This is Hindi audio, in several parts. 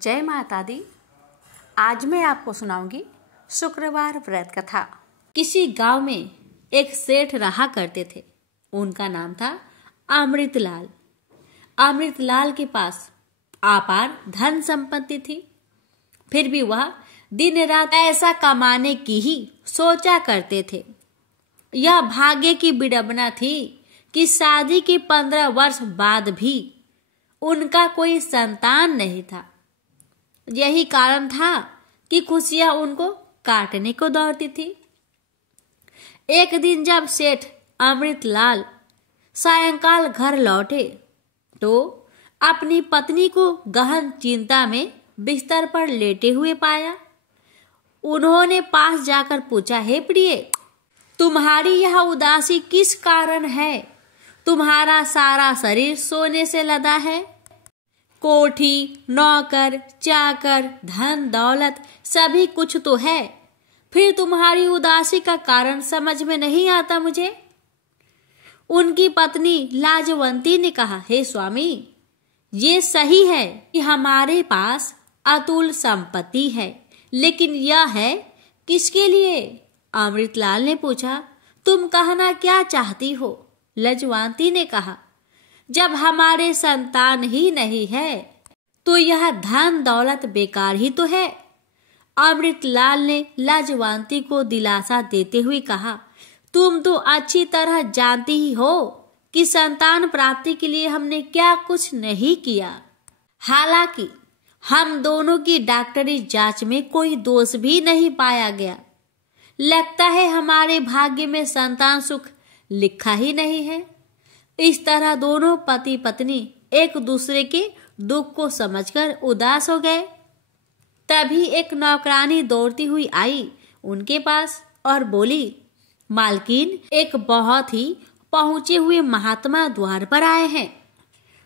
जय माता दी। आज मैं आपको सुनाऊंगी शुक्रवार व्रत कथा। किसी गांव में एक सेठ रहा करते थे। उनका नाम था अमृतलाल। अमृतलाल के पास अपार धन संपत्ति थी। फिर भी वह दिन रात ऐसा कमाने की ही सोचा करते थे। यह भाग्य की विडंबना थी कि शादी के 15 वर्ष बाद भी उनका कोई संतान नहीं था। यही कारण था कि खुशियां उनको काटने को दौड़ती थी। एक दिन जब सेठ अमृतलाल सायंकाल घर लौटे तो अपनी पत्नी को गहन चिंता में बिस्तर पर लेटे हुए पाया। उन्होंने पास जाकर पूछा, हे प्रिय, तुम्हारी यह उदासी किस कारण है? तुम्हारा सारा शरीर सोने से लदा है। कोठी, नौकर, चाकर, धन दौलत सभी कुछ तो है, फिर तुम्हारी उदासी का कारण समझ में नहीं आता मुझे। उनकी पत्नी लाजवंती ने कहा, हे स्वामी, ये सही है कि हमारे पास अतुल संपत्ति है, लेकिन यह है किसके लिए? अमृतलाल ने पूछा, तुम कहना क्या चाहती हो? लाजवंती ने कहा, जब हमारे संतान ही नहीं है तो यह धन दौलत बेकार ही तो है। अमृतलाल ने लाजवंती को दिलासा देते हुए कहा, तुम तो अच्छी तरह जानती ही हो कि संतान प्राप्ति के लिए हमने क्या कुछ नहीं किया। हालांकि हम दोनों की डॉक्टरी जांच में कोई दोष भी नहीं पाया गया। लगता है हमारे भाग्य में संतान सुख लिखा ही नहीं है। इस तरह दोनों पति पत्नी एक दूसरे के दुख को समझकर उदास हो गए। तभी एक नौकरानी दौड़ती हुई आई उनके पास और बोली, मालकिन, एक बहुत ही पहुंचे हुए महात्मा द्वार पर आए हैं।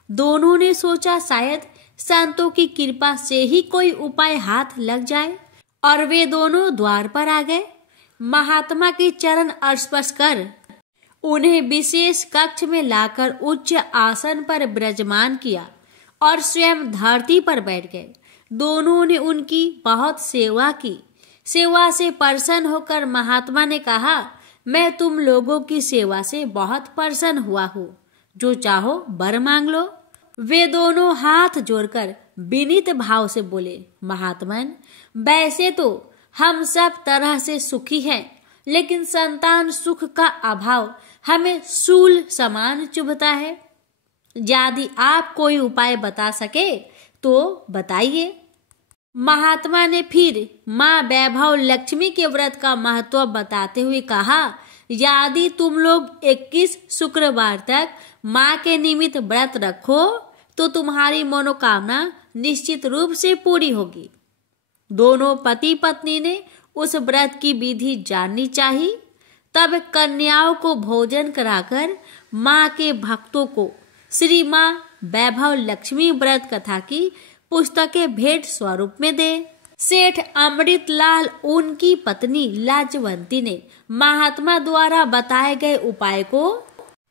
दोनों ने सोचा शायद संतों की कृपा से ही कोई उपाय हाथ लग जाए, और वे दोनों द्वार पर आ गए। महात्मा के चरण स्पर्श कर उन्हें विशेष कक्ष में लाकर उच्च आसन पर विराजमान किया और स्वयं धरती पर बैठ गए। दोनों ने उनकी बहुत सेवा की। सेवा से प्रसन्न होकर महात्मा ने कहा, मैं तुम लोगों की सेवा से बहुत प्रसन्न हुआ हूँ, जो चाहो वर मांग लो। वे दोनों हाथ जोड़कर विनीत भाव से बोले, महात्मन, वैसे तो हम सब तरह से सुखी हैं, लेकिन संतान सुख का अभाव हमें शूल समान चुभता है। यदि आप कोई उपाय बता सके तो बताइए। महात्मा ने फिर माँ वैभव लक्ष्मी के व्रत का महत्व बताते हुए कहा, यदि तुम लोग 21 शुक्रवार तक माँ के निमित्त व्रत रखो तो तुम्हारी मनोकामना निश्चित रूप से पूरी होगी। दोनों पति पत्नी ने उस व्रत की विधि जाननी चाहिए। तब कन्याओं को भोजन कराकर माँ के भक्तों को श्री माँ वैभव लक्ष्मी व्रत कथा की पुस्तकें भेंट स्वरूप में दे। सेठ अमृतलाल उनकी पत्नी लाजवंती ने महात्मा द्वारा बताए गए उपाय को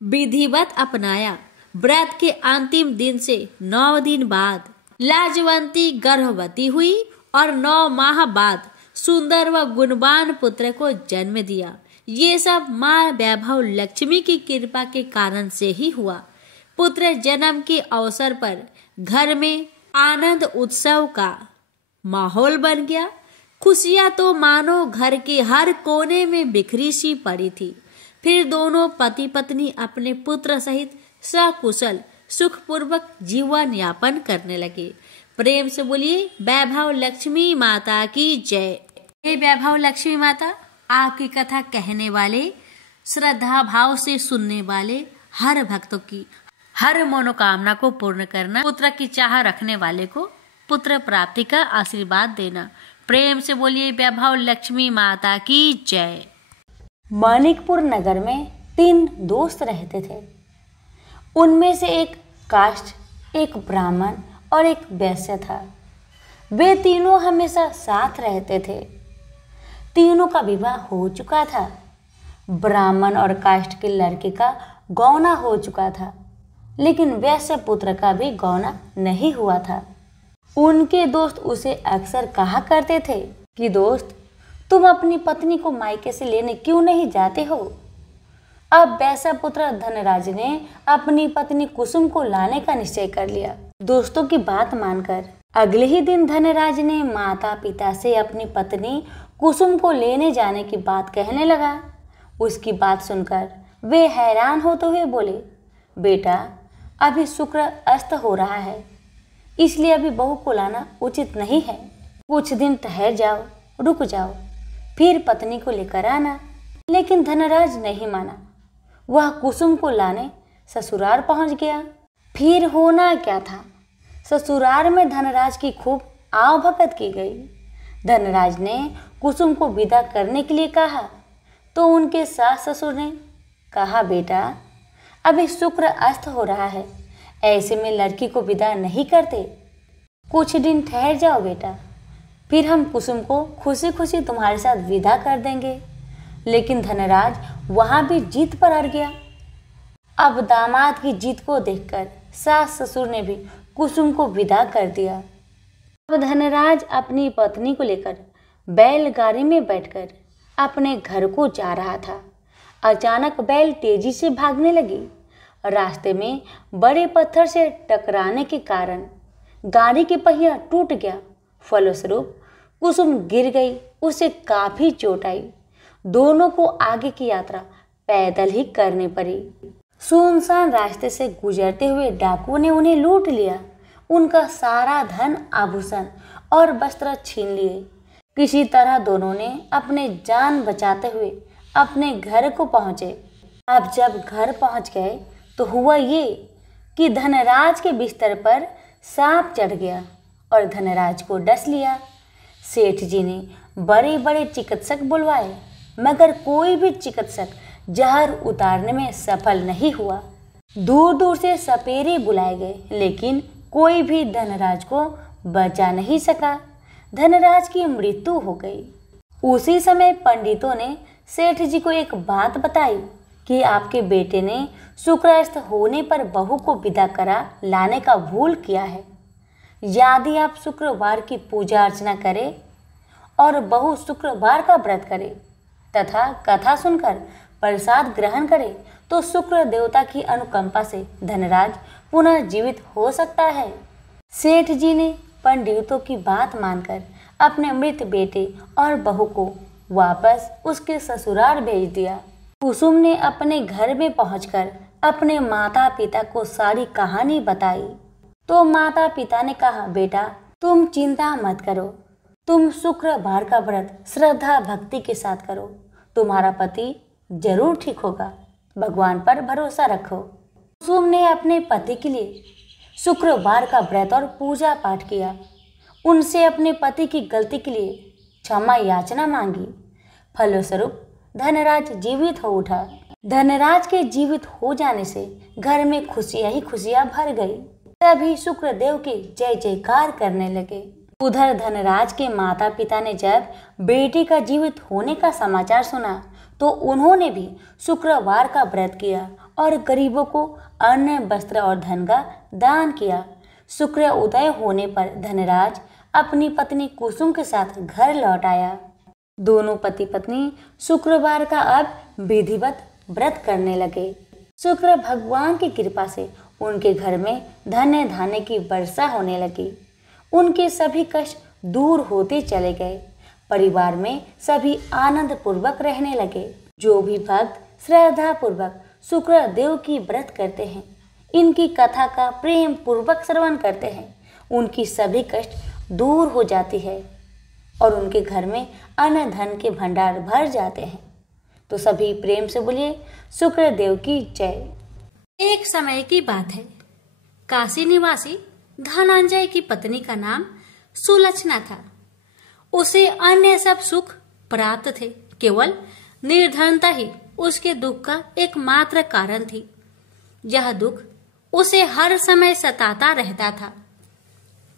विधिवत अपनाया। व्रत के अंतिम दिन से 9 दिन बाद लाजवंती गर्भवती हुई और 9 माह बाद सुंदर व गुणवान पुत्र को जन्म दिया। ये सब माँ वैभव लक्ष्मी की कृपा के कारण से ही हुआ। पुत्र जन्म के अवसर पर घर में आनंद उत्सव का माहौल बन गया। खुशियां तो मानो घर के हर कोने में बिखरी सी पड़ी थी। फिर दोनों पति पत्नी अपने पुत्र सहित सकुशल सुखपूर्वक जीवन यापन करने लगे। प्रेम से बोलिए वैभव लक्ष्मी माता की जय। हे वैभव लक्ष्मी माता, आपकी कथा कहने वाले, श्रद्धा भाव से सुनने वाले हर भक्तों की हर मनोकामना को पूर्ण करना, पुत्र की चाह रखने वाले को पुत्र प्राप्ति का आशीर्वाद देना। प्रेम से बोलिए वैभव लक्ष्मी माता की जय। मानिकपुर नगर में 3 दोस्त रहते थे। उनमें से एक काष्ठ, एक ब्राह्मण और एक वैश्य था। वे तीनों हमेशा साथ रहते थे। तीनों का विवाह हो चुका था। ब्राह्मण और काष्ठ के लड़के का गौना हो चुका था, लेकिन वैश्य पुत्र का भी गौना नहीं हुआ था। उनके दोस्त उसे अक्सर कहा करते थे कि दोस्त, तुम अपनी पत्नी को मायके से लेने क्यों नहीं जाते हो। अब वैश्यपुत्र धनराज ने अपनी पत्नी कुसुम को लाने का निश्चय कर लिया। दोस्तों की बात मानकर अगले ही दिन धनराज ने माता पिता से अपनी पत्नी कुसुम को लेने जाने की बात कहने लगा। उसकी बात सुनकर वे हैरान होते हुए बोले, बेटा, अभी शुक्र अस्त हो रहा है, इसलिए अभी बहू को लाना उचित नहीं है। कुछ दिन ठहर जाओ, रुक जाओ, फिर पत्नी को लेकर आना। लेकिन धनराज नहीं माना। वह कुसुम को लाने ससुराल पहुंच गया। फिर होना क्या था, ससुराल में धनराज की खूब आवभगत की गई। धनराज ने कुसुम को विदा करने के लिए कहा तो उनके सास ससुर ने कहा, बेटा, अभी शुक्र अस्त हो रहा है, ऐसे में लड़की को विदा नहीं करते। कुछ दिन ठहर जाओ बेटा, फिर हम कुसुम को खुशी खुशी तुम्हारे साथ विदा कर देंगे। लेकिन धनराज वहां भी जीत पर अड़ गया। अब दामाद की जीत को देखकर सास ससुर ने भी कुसुम को विदा कर दिया। अब धनराज अपनी पत्नी को लेकर बैलगाड़ी में बैठकर अपने घर को जा रहा था। अचानक बैल तेजी से भागने लगी। रास्ते में बड़े पत्थर से टकराने के कारण गाड़ी के पहिया टूट गया। फलस्वरूप कुसुम गिर गई, उसे काफी चोट आई। दोनों को आगे की यात्रा पैदल ही करनी पड़ी। सुनसान रास्ते से गुजरते हुए डाकुओं ने उन्हें लूट लिया। उनका सारा धन आभूषण और वस्त्र छीन लिए। किसी तरह दोनों ने अपने जान बचाते हुए अपने घर को पहुंचे। अब जब घर पहुंच गए तो हुआ ये कि धनराज के बिस्तर पर सांप चढ़ गया और धनराज को डस लिया। सेठ जी ने बड़े बड़े चिकित्सक बुलवाए, मगर कोई भी चिकित्सक जहर उतारने में सफल नहीं हुआ। दूर दूर से सपेरे बुलाए गए, लेकिन कोई भी धनराज को बचा नहीं सका। धनराज की मृत्यु हो गई। उसी समय पंडितों ने सेठ जी को एक बात बताई कि आपके बेटे ने शुक्रास्त होने पर बहू को विदा करा लाने का भूल किया है। यदि आप शुक्रवार की पूजा अर्चना करें और बहू शुक्रवार का व्रत करे तथा कथा सुनकर प्रसाद ग्रहण करे तो शुक्र देवता की अनुकंपा से धनराज पुनः जीवित हो सकता है। सेठ जी ने पंडितों की बात मानकर अपने मृत बेटे और बहू को वापस उसके ससुराल भेज दिया। कुसुम ने अपने घर में पहुंचकर अपने माता पिता को सारी कहानी बताई तो माता पिता ने कहा, बेटा, तुम चिंता मत करो, तुम शुक्रवार का व्रत श्रद्धा भक्ति के साथ करो, तुम्हारा पति जरूर ठीक होगा, भगवान पर भरोसा रखो। कुसुम ने अपने पति के लिए शुक्रवार का व्रत और पूजा पाठ किया। उनसे अपने पति की गलती के लिए क्षमा याचना मांगी। फलस्वरूप धनराज जीवित हो उठा। धनराज के जीवित हो जाने से घर में खुशियां ही खुशियां भर गई। तभी शुक्रदेव के जय जयकार करने लगे। उधर धनराज के माता पिता ने जब बेटे का जीवित होने का समाचार सुना तो उन्होंने भी शुक्रवार का व्रत किया और गरीबों को अन्न, वस्त्र और धन का दान किया। शुक्र उदय होने पर धनराज अपनी पत्नी कुसुम के साथ घर लौट आया। दोनों पति पत्नी शुक्रवार का अब विधिवत व्रत करने लगे। शुक्र भगवान की कृपा से उनके घर में धन्य धान्य की वर्षा होने लगी। उनके सभी कष्ट दूर होते चले गए। परिवार में सभी आनंद पूर्वक रहने लगे। जो भी भक्त श्रद्धा पूर्वक शुक्र देव की व्रत करते हैं, इनकी कथा का प्रेम पूर्वक श्रवण करते हैं, उनकी सभी कष्ट दूर हो जाती है और उनके घर में अन्न धन के भंडार भर जाते हैं। तो सभी प्रेम से बोलिए शुक्र देव की जय। एक समय की बात है। काशी निवासी धनंजय की पत्नी का नाम सुलक्षणा था। उसे अन्य सब सुख प्राप्त थे, केवल निर्धनता ही उसके दुख का एकमात्र कारण थी। यह दुख उसे हर समय सताता रहता था।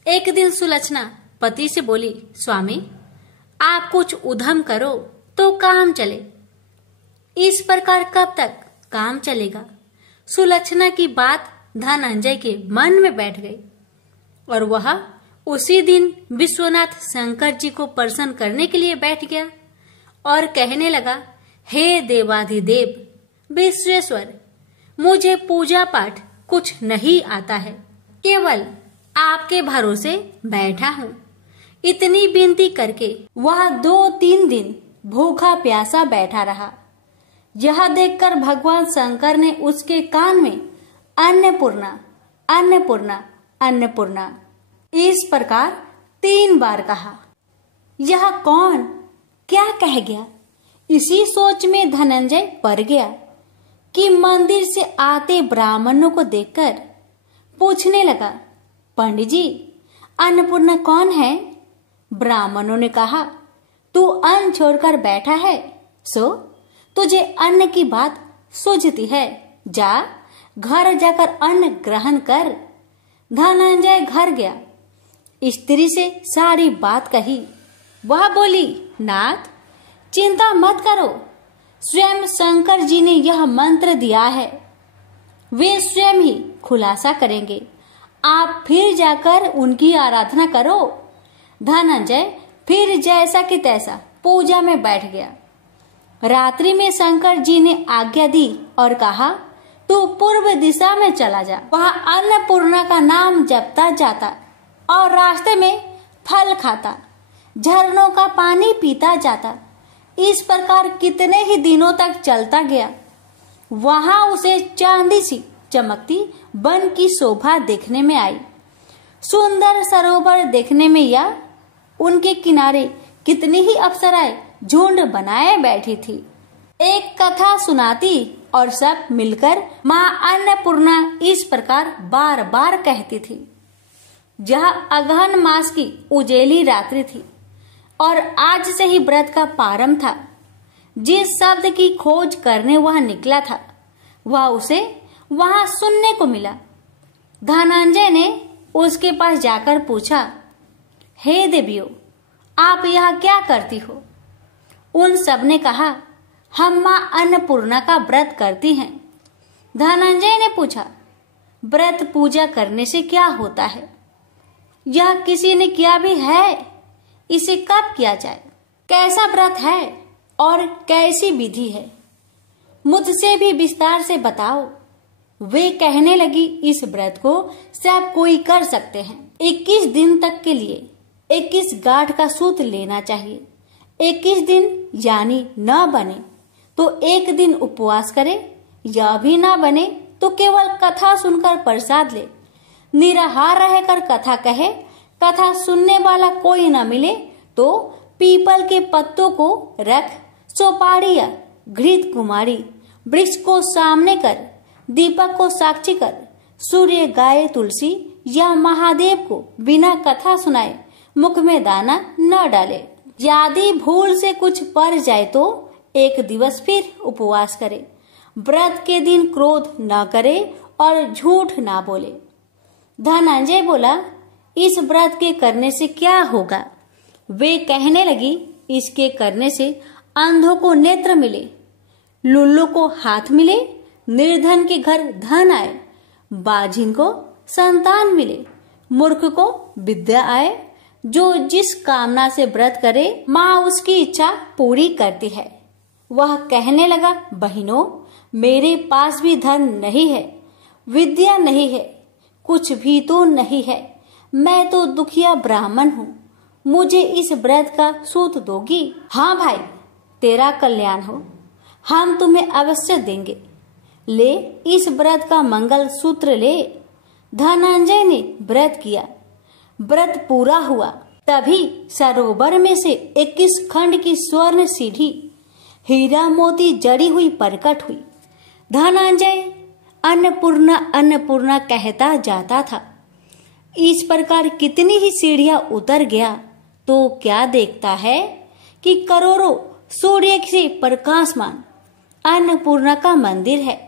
एक दिन सुलक्षणा पति से बोली, स्वामी, आप कुछ उद्यम करो तो काम चले। इस प्रकार कब तक काम चलेगा? सुलक्षणा की बात धनंजय के मन में बैठ गई और वह उसी दिन विश्वनाथ शंकर जी को प्रसन्न करने के लिए बैठ गया और कहने लगा, हे देवाधिदेव विश्वेश्वर, मुझे पूजा पाठ कुछ नहीं आता है, केवल आपके भरोसे बैठा हूँ। इतनी विनती करके वह 2-3 दिन भूखा प्यासा बैठा रहा। यह देखकर भगवान शंकर ने उसके कान में अन्नपूर्णा अन्नपूर्णा अन्नपूर्णा इस प्रकार 3 बार कहा। यह कौन क्या कह गया? इसी सोच में धनंजय पड़ गया कि मंदिर से आते ब्राह्मणों को देखकर पूछने लगा, पंडित जी, अन्नपूर्णा कौन है? ब्राह्मणों ने कहा, तू अन्न छोड़कर बैठा है, सो तुझे अन्न की बात सूझती है, जा घर जाकर अन्न ग्रहण कर। धनंजय घर गया, स्त्री से सारी बात कही। वह बोली, नाथ चिंता मत करो, स्वयं शंकर जी ने यह मंत्र दिया है, वे स्वयं ही खुलासा करेंगे, आप फिर जाकर उनकी आराधना करो। धनंजय फिर जैसा कि तैसा पूजा में बैठ गया। रात्रि में शंकर जी ने आज्ञा दी और कहा, तू पूर्व दिशा में चला जा, वहां अन्नपूर्णा का नाम जपता जाता और रास्ते में फल खाता, झरनों का पानी पीता जाता। इस प्रकार कितने ही दिनों तक चलता गया। वहां उसे चांदी सी चमकती वन की शोभा देखने में आई। सुंदर सरोवर देखने में या उनके किनारे कितनी ही अप्सराएं झुंड बनाए बैठी थी। एक कथा सुनाती और सब मिलकर माँ अन्नपूर्णा इस प्रकार बार बार कहती थी। यह अगहन मास की उजेली रात्रि थी और आज से ही व्रत का प्रारंभ था। जिस शब्द की खोज करने वह निकला था वह उसे वहां सुनने को मिला। धनंजय ने उसके पास जाकर पूछा, हे देवियों, आप यहाँ क्या करती हो? उन सब ने कहा, हम माँ अन्नपूर्णा का व्रत करती हैं। धनंजय ने पूछा, व्रत पूजा करने से क्या होता है? यह किसी ने किया भी है? इसे कब किया जाए? कैसा व्रत है और कैसी विधि है? मुझसे भी विस्तार से बताओ। वे कहने लगी, इस व्रत को सब कोई कर सकते हैं। 21 दिन तक के लिए 21 गांठ का सूत लेना चाहिए। 21 दिन यानी न बने तो 1 दिन उपवास करे, या भी ना बने तो केवल कथा सुनकर प्रसाद ले। निराहार रहकर कथा कहे, कथा सुनने वाला कोई न मिले तो पीपल के पत्तों को रख, सुपारी या घृत कुमारी वृक्ष को सामने कर, दीपक को साक्षी कर, सूर्य, गाय, तुलसी या महादेव को बिना कथा सुनाए मुख में दाना न डाले। यदि भूल से कुछ पड़ जाए तो 1 दिवस फिर उपवास करे। व्रत के दिन क्रोध न करे और झूठ ना बोले। धनंजय बोला, इस व्रत के करने से क्या होगा? वे कहने लगी, इसके करने से अंधों को नेत्र मिले, लुल्लू को हाथ मिले, निर्धन के घर धन आए, बाझिन को संतान मिले, मूर्ख को विद्या आए। जो जिस कामना से व्रत करे माँ उसकी इच्छा पूरी करती है। वह कहने लगा, बहनों, मेरे पास भी धन नहीं है, विद्या नहीं है, कुछ भी तो नहीं है। मैं तो दुखिया ब्राह्मण हूँ, मुझे इस व्रत का सूत दोगी? हाँ भाई, तेरा कल्याण हो, हम तुम्हें अवश्य देंगे। ले, इस व्रत का मंगल सूत्र ले। धनंजय ने व्रत किया। व्रत पूरा हुआ तभी सरोवर में से 21 खंड की स्वर्ण सीढ़ी हीरा मोती जड़ी हुई प्रकट हुई। धनंजय अन्नपूर्णा अन्नपूर्णा कहता जाता था। इस प्रकार कितनी ही सीढ़ियां उतर गया तो क्या देखता है कि करोड़ों सूर्य से प्रकाशमान अन्नपूर्णा का मंदिर है।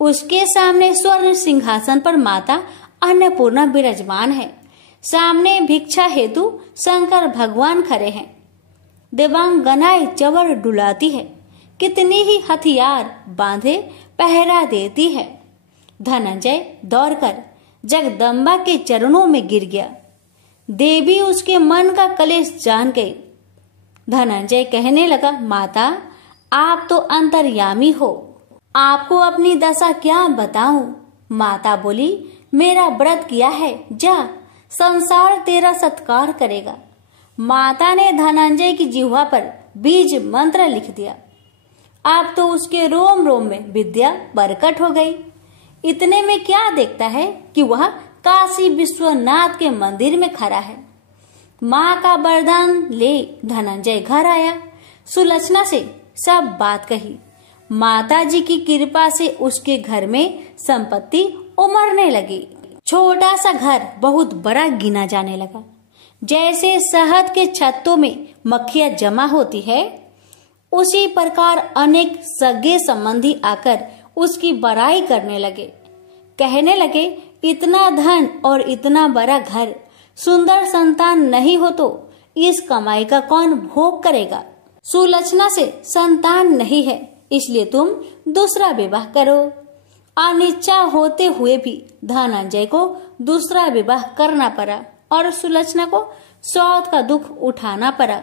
उसके सामने स्वर्ण सिंहासन पर माता अन्नपूर्णा विराजमान है। सामने भिक्षा हेतु शंकर भगवान खड़े हैं। देवांगनाएं चवर डुलाती है, कितनी ही हथियार बांधे पहरा देती है। धनंजय दौड़कर जगदम्बा के चरणों में गिर गया। देवी उसके मन का कलेश जान गई। धनंजय कहने लगा, माता आप तो अंतर्यामी हो, आपको अपनी दशा क्या बताऊं। माता बोली, मेरा व्रत किया है, जा संसार तेरा सत्कार करेगा। माता ने धनंजय की जिह्वा पर बीज मंत्र लिख दिया। अब तो उसके रोम रोम में विद्या बरकट हो गई। इतने में क्या देखता है कि वह काशी विश्वनाथ के मंदिर में खड़ा है। माँ का वरदान ले धनंजय घर आया, सुलक्षणा से सब बात कही। माता जी की कृपा से उसके घर में संपत्ति उमड़ने लगी। छोटा सा घर बहुत बड़ा गिना जाने लगा। जैसे शहद के छत्तों में मक्खियां जमा होती है, उसी प्रकार अनेक सगे संबंधी आकर उसकी बड़ाई करने लगे। कहने लगे, इतना धन और इतना बड़ा घर, सुंदर संतान नहीं हो तो इस कमाई का कौन भोग करेगा। सुलक्षणा से संतान नहीं है, इसलिए तुम दूसरा विवाह करो। अनिच्छा होते हुए भी धनंजय को दूसरा विवाह करना पड़ा और सुलक्षणा को सौत का दुख उठाना पड़ा।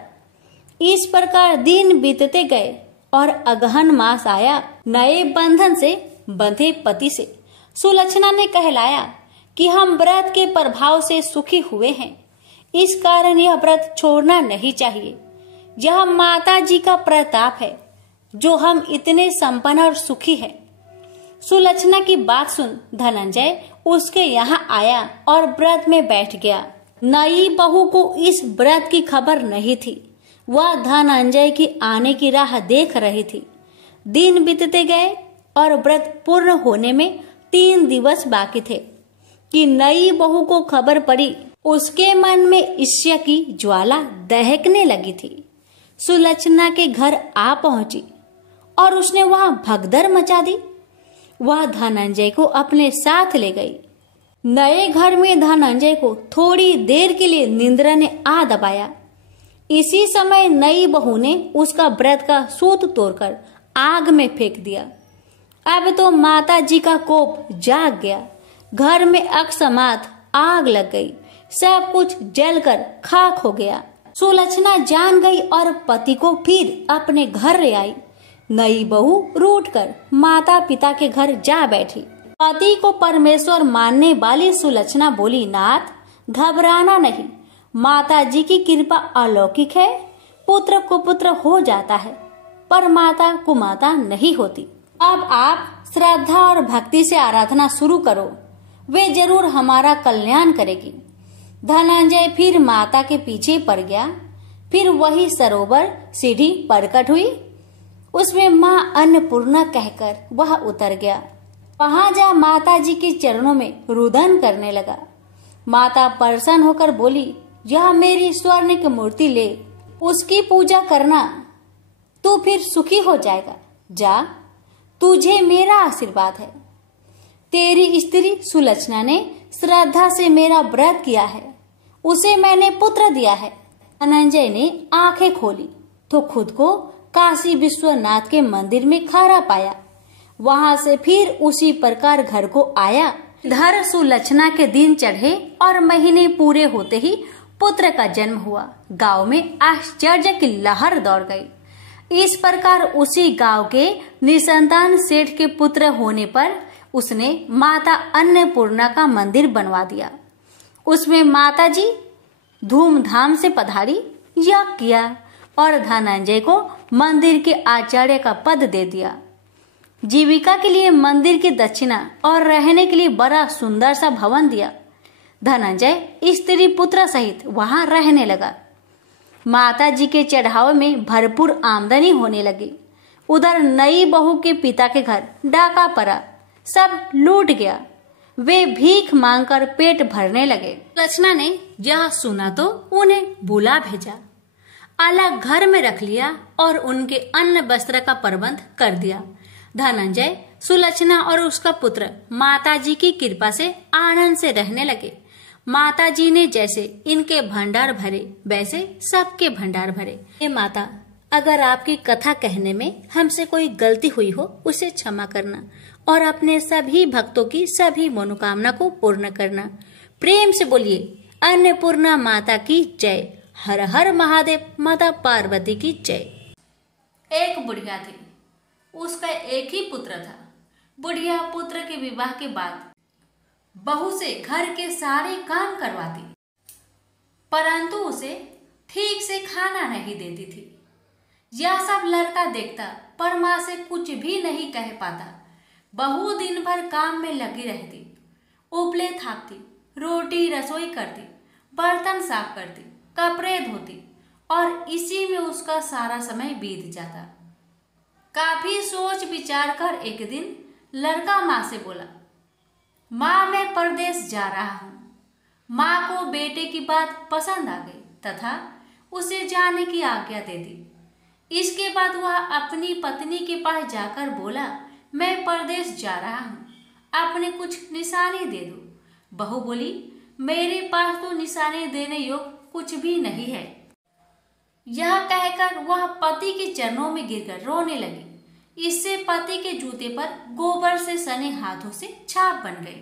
इस प्रकार दिन बीतते गए और अगहन मास आया। नए बंधन से बंधे पति से सुलक्षणा ने कहलाया कि हम व्रत के प्रभाव से सुखी हुए हैं, इस कारण यह व्रत छोड़ना नहीं चाहिए। यह माता जी का प्रताप है जो हम इतने संपन्न और सुखी हैं। सुलक्षणा की बात सुन धनंजय उसके यहाँ आया और व्रत में बैठ गया। नई बहू को इस व्रत की खबर नहीं थी। वह धनंजय की आने की राह देख रही थी। दिन बीतते गए और व्रत पूर्ण होने में 3 दिवस बाकी थे कि नई बहू को खबर पड़ी। उसके मन में ईर्ष्या की ज्वाला दहकने लगी थी। सुलक्षणा के घर आ पहुंची और उसने वहां भगदड़ मचा दी। वह धनंजय को अपने साथ ले गई। नए घर में धनंजय को थोड़ी देर के लिए निंद्रा ने आ दबाया। इसी समय नई बहू ने उसका व्रत का सूत तोड़कर आग में फेंक दिया। अब तो माता जी का कोप जाग गया। घर में अकस्मात आग लग गई, सब कुछ जलकर खाक हो गया। सुलक्षणा जान गई और पति को फिर अपने घर ले आई। नई बहू रूठकर माता पिता के घर जा बैठी। पति को परमेश्वर मानने वाली सुलक्षणा बोली, नाथ घबराना नहीं, माता जी की कृपा अलौकिक है। पुत्र कुपुत्र हो जाता है पर माता कुमाता नहीं होती। अब आप श्रद्धा और भक्ति से आराधना शुरू करो, वे जरूर हमारा कल्याण करेगी। धनंजय फिर माता के पीछे पड़ गया। फिर वही सरोवर सीढ़ी प्रकट हुई, उसमें माँ अन्नपूर्णा कहकर वह उतर गया। वहां जा माता जी के चरणों में रुदन करने लगा। माता प्रसन्न होकर बोली, यह मेरी स्वर्ण की मूर्ति ले, उसकी पूजा करना, तू फिर सुखी हो जाएगा। जा, तुझे मेरा आशीर्वाद है। तेरी स्त्री सुलक्षणा ने श्रद्धा से मेरा व्रत किया है, उसे मैंने पुत्र दिया है। धनंजय ने आंखें खोली तो खुद को काशी विश्वनाथ के मंदिर में खड़ा पाया। वहां से फिर उसी प्रकार घर को आया। धर सुलक्षणा के दिन चढ़े और महीने पूरे होते ही पुत्र का जन्म हुआ। गांव में आश्चर्य की लहर दौड़ गई। इस प्रकार उसी गांव के निसंतान सेठ के पुत्र होने पर उसने माता अन्नपूर्णा का मंदिर बनवा दिया। उसमें माता जी धूमधाम से पधारी, यज्ञ किया और धनंजय को मंदिर के आचार्य का पद दे दिया। जीविका के लिए मंदिर की दक्षिणा और रहने के लिए बड़ा सुंदर सा भवन दिया। धनंजय स्त्री पुत्र सहित वहां रहने लगा। माता जी के चढ़ावे में भरपूर आमदनी होने लगी। उधर नई बहू के पिता के घर डाका पड़ा, सब लूट गया। वे भीख मांगकर पेट भरने लगे। सुलक्षणा ने यह सुना तो उन्हें बुला भेजा, अलग घर में रख लिया और उनके अन्न वस्त्र का प्रबंध कर दिया। धनंजय, सुलक्षणा और उसका पुत्र माता जी की कृपा से आनंद से रहने लगे। माता जी ने जैसे इनके भंडार भरे वैसे सबके भंडार भरे। हे माता, अगर आपकी कथा कहने में हमसे कोई गलती हुई हो उसे क्षमा करना और अपने सभी भक्तों की सभी मनोकामना को पूर्ण करना। प्रेम से बोलिए अन्नपूर्णा माता की जय। हर हर महादेव, माता पार्वती की जय। एक बुढ़िया थी, उसका एक ही पुत्र था। बुढ़िया पुत्र के विवाह के बाद बहू से घर के सारे काम करवाती, परंतु उसे ठीक से खाना नहीं देती थी। यह सब लड़का देखता, पर माँ से कुछ भी नहीं कह पाता। बहू दिन भर काम में लगी रहती, उपले थापती, रोटी रसोई करती, बर्तन साफ करती, कपड़े धोती और इसी में उसका सारा समय बीत जाता। काफी सोच विचार कर एक दिन लड़का माँ से बोला, माँ मैं परदेश जा रहा हूँ। माँ को बेटे की बात पसंद आ गई तथा उसे जाने की आज्ञा दे दी। इसके बाद वह अपनी पत्नी के पास जाकर बोला, मैं परदेश जा रहा हूँ, अपने कुछ निशानी दे दो। बहू बोली, मेरे पास तो निशानी देने योग्य कुछ भी नहीं है। यह कहकर वह पति के चरणों में गिरकर रोने लगी। इससे पति के जूते पर गोबर से सने हाथों से छाप बन गई।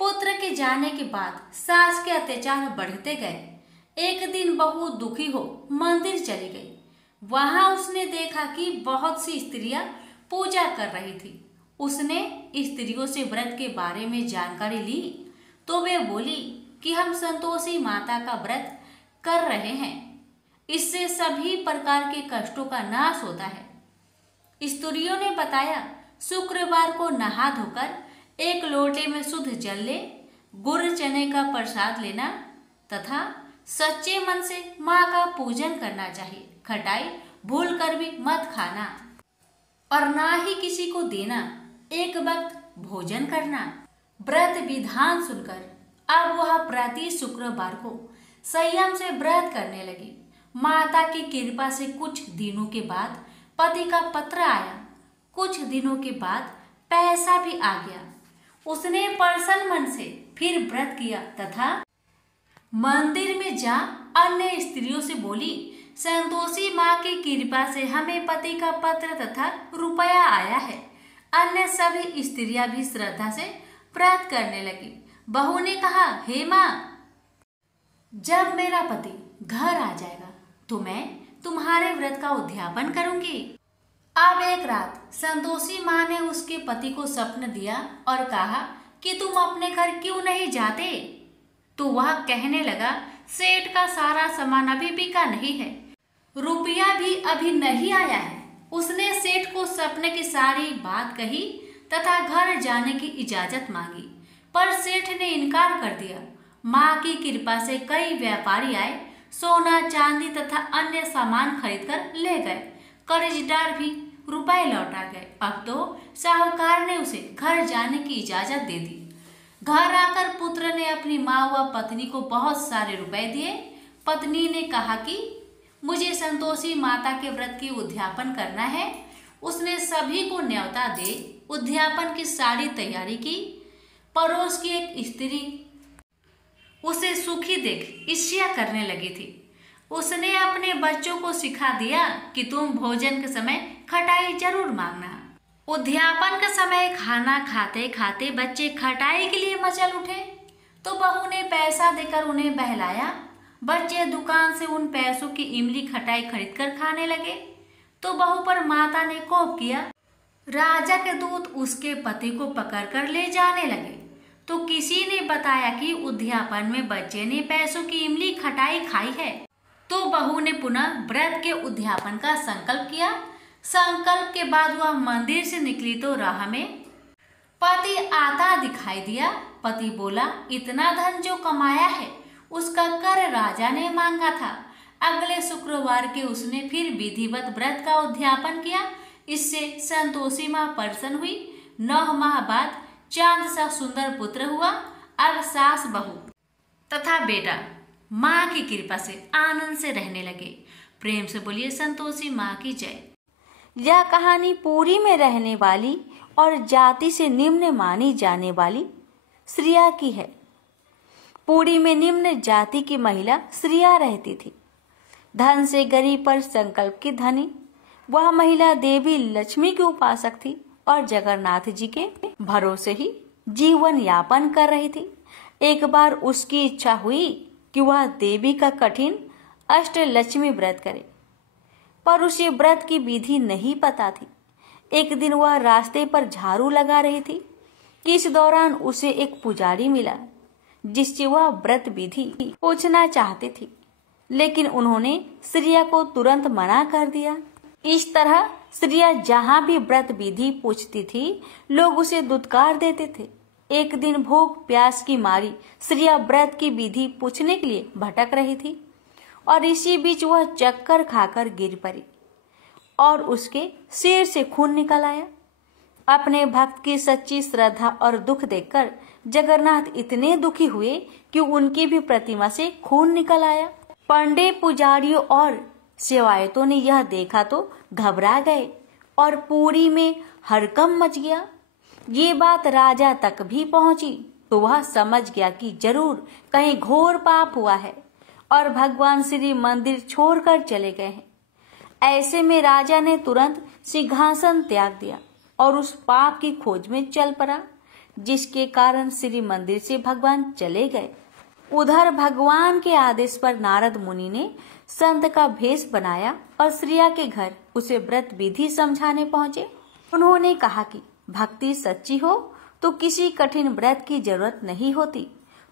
पुत्र के जाने के बाद सास के अत्याचार बढ़ते गए। एक दिन बहू दुखी हो मंदिर चली गई। वहां उसने देखा कि बहुत सी स्त्रियां पूजा कर रही थी। उसने स्त्रियों से व्रत के बारे में जानकारी ली तो वे बोली कि हम संतोषी माता का व्रत कर रहे हैं, इससे सभी प्रकार के कष्टों का नाश होता है। स्त्रियों ने बताया, शुक्रवार को नहा धोकर एक लोटे में शुद्ध जल ले, गुड़ चने का प्रसाद लेना तथा सच्चे मन से माँ का पूजन करना चाहिए। खटाई भूल कर भी मत खाना और ना ही किसी को देना। एक वक्त भोजन करना। व्रत विधान सुनकर अब वह प्रति शुक्रवार को संयम से व्रत करने लगी। माता की कृपा से कुछ दिनों के बाद पति का पत्र आया। कुछ दिनों के बाद पैसा भी आ गया। उसने प्रसन्न मन से फिर व्रत किया तथा मंदिर में जा अन्य स्त्रियों से बोली, संतोषी माँ की कृपा से हमें पति का पत्र तथा रुपया आया है। अन्य सभी स्त्रियां भी श्रद्धा से व्रत करने लगी। बहू ने कहा, हे माँ, जब मेरा पति घर आ जाएगा तो मैं तुम्हारे व्रत का उद्यापन करूंगी। अब एक रात संतोषी माँ ने उसके पति को स्वप्न दिया और कहा कि तुम अपने घर क्यों नहीं जाते। तो वह कहने लगा, सेठ का सारा सामान अभी बिका नहीं है, रुपया भी अभी नहीं आया है। उसने सेठ को सपने की सारी बात कही तथा घर जाने की इजाजत मांगी, पर सेठ ने इनकार कर दिया। माँ की कृपा से कई व्यापारी आए, सोना चांदी तथा अन्य सामान खरीदकर ले गए। कर्जदार भी रुपए लौटा गए। अब तो साहूकार ने उसे घर जाने की इजाजत दे दी। घर आकर पुत्र ने अपनी माँ व पत्नी को बहुत सारे रुपए दिए। पत्नी ने कहा कि मुझे संतोषी माता के व्रत की उद्यापन करना है। उसने सभी को न्योता दे उद्यापन की सारी तैयारी की। पड़ोस की एक स्त्री उसे सुखी देख ईर्ष्या करने लगी थी। उसने अपने बच्चों को सिखा दिया कि तुम भोजन के समय खटाई जरूर मांगना। उद्यापन के समय खाना खाते खाते बच्चे खटाई के लिए मचल उठे तो बहू ने पैसा देकर उन्हें बहलाया। बच्चे दुकान से उन पैसों की इमली खटाई खरीदकर खाने लगे तो बहू पर माता ने कोप किया। राजा के दूत उसके पति को पकड़कर ले जाने लगे तो किसी ने बताया कि उद्यापन में बच्चे ने पैसों की इमली खटाई खाई है। तो बहू ने पुनः व्रत के उद्यापन का संकल्प किया। संकल्प के बाद वह मंदिर से निकली तो राह में पति आता दिखाई दिया। पति बोला, इतना धन जो कमाया है उसका कर राजा ने मांगा था। अगले शुक्रवार के उसने फिर विधिवत व्रत का उद्यापन किया। इससे संतोषी माँ प्रसन्न हुई। 9 माह बाद चांद सा सुंदर पुत्र हुआ। अब सास बहू तथा बेटा माँ की कृपा से आनंद से रहने लगे। प्रेम से बोलिए संतोषी माँ की जय। यह कहानी पुरी में रहने वाली और जाति से निम्न मानी जाने वाली श्रिया की है। पुरी में निम्न जाति की महिला श्रिया रहती थी। धन से गरीब पर संकल्प की धनी। वह महिला देवी लक्ष्मी की उपासक थी और जगन्नाथ जी के भरोसे ही जीवन यापन कर रही थी। एक बार उसकी इच्छा हुई कि वह देवी का कठिन अष्टलक्ष्मी व्रत करे, पर उसे व्रत की विधि नहीं पता थी। एक दिन वह रास्ते पर झाड़ू लगा रही थी कि इस दौरान उसे एक पुजारी मिला जिससे वह व्रत विधि पूछना चाहती थी, लेकिन उन्होंने श्रिया को तुरंत मना कर दिया। इस तरह श्रिया जहाँ भी व्रत विधि पूछती थी, लोग उसे दुत्कार देते थे। एक दिन भूख प्यास की मारी श्रिया व्रत की विधि पूछने के लिए भटक रही थी और इसी बीच वह चक्कर खाकर गिर पड़ी और उसके सिर से खून निकल आया। अपने भक्त की सच्ची श्रद्धा और दुख देखकर जगन्नाथ इतने दुखी हुए कि उनकी भी प्रतिमा से खून निकल आया। पंडित, पुजारियों और सेवायतों ने यह देखा तो घबरा गए और पुरी में हड़कंप मच गया। ये बात राजा तक भी पहुंची तो वह समझ गया कि जरूर कहीं घोर पाप हुआ है और भगवान श्री मंदिर छोड़कर चले गए हैं। ऐसे में राजा ने तुरंत सिंहासन त्याग दिया और उस पाप की खोज में चल पड़ा जिसके कारण श्री मंदिर से भगवान चले गए। उधर भगवान के आदेश पर नारद मुनि ने संत का भेष बनाया और श्रिया के घर उसे व्रत विधि समझाने पहुंचे। उन्होंने कहा कि भक्ति सच्ची हो तो किसी कठिन व्रत की जरूरत नहीं होती।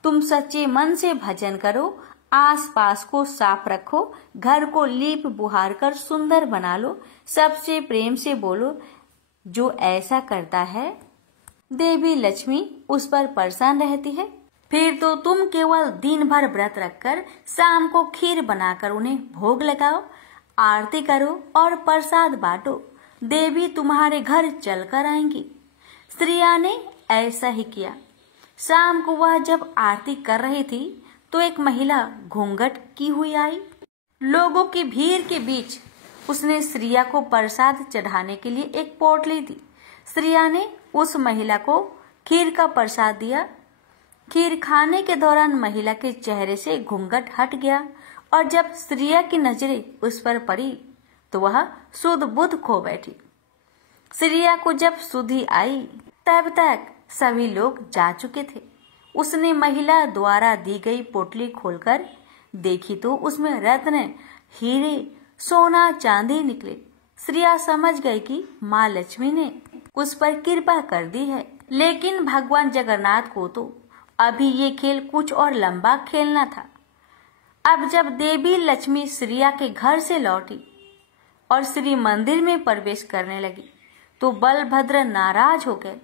तुम सच्चे मन से भजन करो, आसपास को साफ रखो, घर को लीप बुहार कर सुंदर बना लो, सबसे प्रेम से बोलो। जो ऐसा करता है देवी लक्ष्मी उस पर प्रसन्न रहती है। फिर तो तुम केवल दिन भर व्रत रखकर शाम को खीर बनाकर उन्हें भोग लगाओ, आरती करो और प्रसाद बांटो, देवी तुम्हारे घर चलकर आएंगी। श्रिया ने ऐसा ही किया। शाम को वह जब आरती कर रही थी तो एक महिला घूंघट की हुई आई। लोगों की भीड़ के बीच उसने श्रिया को प्रसाद चढ़ाने के लिए एक पोटली दी। श्रिया ने उस महिला को खीर का प्रसाद दिया। खीर खाने के दौरान महिला के चेहरे से घूंघट हट गया और जब श्रिया की नजरें उस पर पड़ी तो वह सुध बुध खो बैठी। श्रिया को जब सुधि आई तब तक सभी लोग जा चुके थे। उसने महिला द्वारा दी गई पोटली खोलकर देखी तो उसमें रत्न, हीरे, सोना, चांदी निकले। श्रिया समझ गई कि माँ लक्ष्मी ने उस पर कृपा कर दी है, लेकिन भगवान जगन्नाथ को तो अभी ये खेल कुछ और लंबा खेलना था। अब जब देवी लक्ष्मी श्रिया के घर से लौटी और श्री मंदिर में प्रवेश करने लगी तो बलभद्र नाराज हो गए।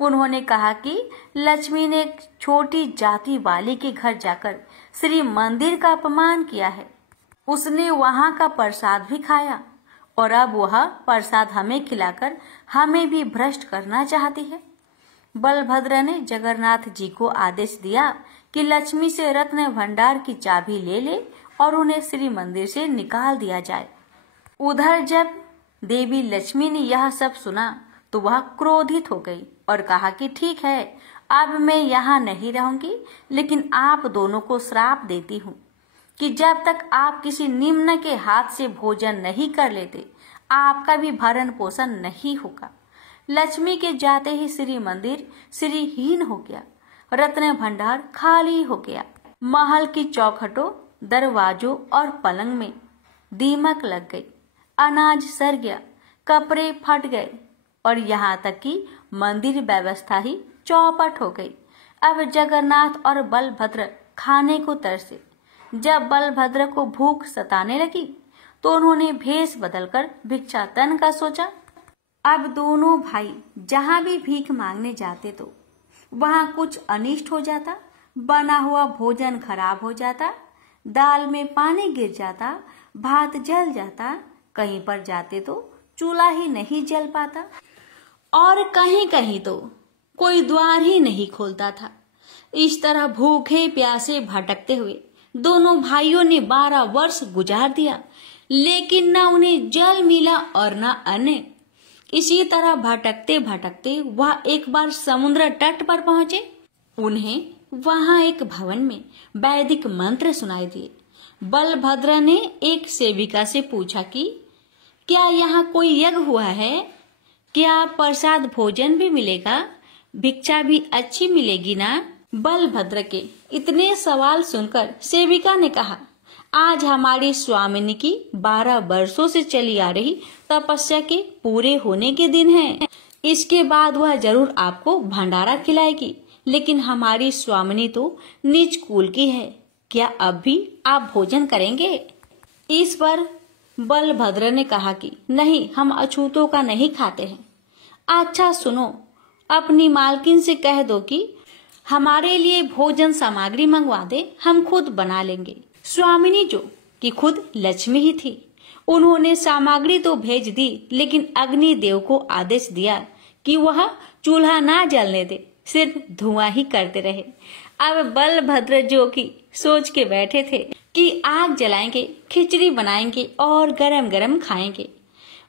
उन्होंने कहा कि लक्ष्मी ने एक छोटी जाति वाली के घर जाकर श्री मंदिर का अपमान किया है। उसने वहां का प्रसाद भी खाया और अब वह प्रसाद हमें खिलाकर हमें भी भ्रष्ट करना चाहती है। बलभद्र ने जगन्नाथ जी को आदेश दिया कि लक्ष्मी से रत्न भंडार की चाबी ले ले और उन्हें श्री मंदिर से निकाल दिया जाए। उधर जब देवी लक्ष्मी ने यह सब सुना तो वह क्रोधित हो गई और कहा कि ठीक है, अब मैं यहाँ नहीं रहूंगी, लेकिन आप दोनों को श्राप देती हूँ कि जब तक आप किसी निम्न के हाथ से भोजन नहीं कर लेते आपका भी भरण पोषण नहीं होगा। लक्ष्मी के जाते ही श्री मंदिर श्रीहीन हो गया, रत्न भंडार खाली हो गया। महल की चौखटों, दरवाजों और पलंग में दीमक लग गई, अनाज सड़ गया, कपड़े फट गए और यहाँ तक कि मंदिर व्यवस्था ही चौपट हो गई। अब जगन्नाथ और बलभद्र खाने को तरसे। जब बलभद्र को भूख सताने लगी तो उन्होंने भेष बदलकर भिक्षाटन का सोचा। अब दोनों भाई जहाँ भी भीख मांगने जाते तो वहाँ कुछ अनिष्ट हो जाता, बना हुआ भोजन खराब हो जाता, दाल में पानी गिर जाता, भात जल जाता, कहीं पर जाते तो चूल्हा ही नहीं जल पाता और कहीं कहीं तो कोई द्वार ही नहीं खोलता था। इस तरह भूखे प्यासे भटकते हुए दोनों भाइयों ने 12 वर्ष गुजार दिया, लेकिन न उन्हें जल मिला और न अन्न। इसी तरह भटकते भटकते वह एक बार समुद्र तट पर पहुंचे। उन्हें वहां एक भवन में वैदिक मंत्र सुनाई दिए। बलभद्र ने एक सेविका से पूछा कि क्या यहाँ कोई यज्ञ हुआ है? क्या प्रसाद भोजन भी मिलेगा? भिक्षा भी अच्छी मिलेगी ना? बलभद्र के इतने सवाल सुनकर सेविका ने कहा, आज हमारी स्वामिनी की 12 वर्षों से चली आ रही तपस्या के पूरे होने के दिन है। इसके बाद वह जरूर आपको भंडारा खिलाएगी, लेकिन हमारी स्वामिनी तो नीच कुल की है, क्या अब भी आप भोजन करेंगे? इस पर बलभद्र ने कहा कि नहीं, हम अछूतों का नहीं खाते हैं। अच्छा सुनो, अपनी मालकिन से कह दो कि हमारे लिए भोजन सामग्री मंगवा दे, हम खुद बना लेंगे। स्वामिनी जो कि खुद लक्ष्मी ही थी, उन्होंने सामग्री तो भेज दी, लेकिन अग्निदेव को आदेश दिया कि वह चूल्हा ना जलने दे, सिर्फ धुआं ही करते रहे। अब बलभद्र जो कि सोच के बैठे थे कि आग जलाएंगे, खिचड़ी बनाएंगे और गरम गरम खाएंगे,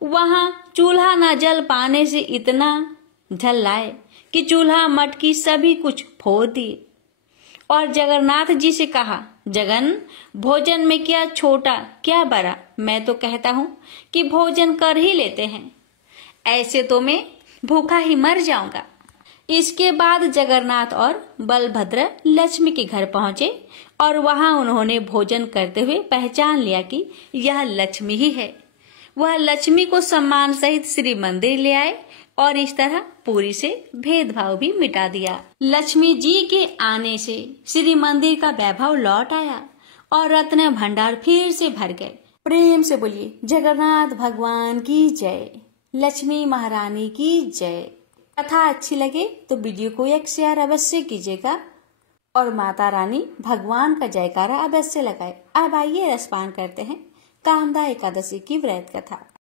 वहां चूल्हा न जल पाने से इतना झल लाए कि चूल्हा मटकी सभी कुछ फोड़ दिए और जगन्नाथ जी से कहा, जगन, भोजन में क्या छोटा क्या बड़ा, मैं तो कहता हूँ कि भोजन कर ही लेते हैं, ऐसे तो मैं भूखा ही मर जाऊंगा। इसके बाद जगन्नाथ और बलभद्र लक्ष्मी के घर पहुंचे और वहां उन्होंने भोजन करते हुए पहचान लिया कि यह लक्ष्मी ही है। वह लक्ष्मी को सम्मान सहित श्री मंदिर ले आए और इस तरह पूरी से भेदभाव भी मिटा दिया। लक्ष्मी जी के आने से श्री मंदिर का वैभव लौट आया और रत्न भंडार फिर से भर गए। प्रेम से बोलिए जगन्नाथ भगवान की जय, लक्ष्मी महारानी की जय। कथा अच्छी लगे तो वीडियो को एक शेयर अवश्य कीजिएगा और माता रानी भगवान का जयकारा अवश्य लगाए। अब आइए रसपान करते हैं कामदा एकादशी की व्रत कथा।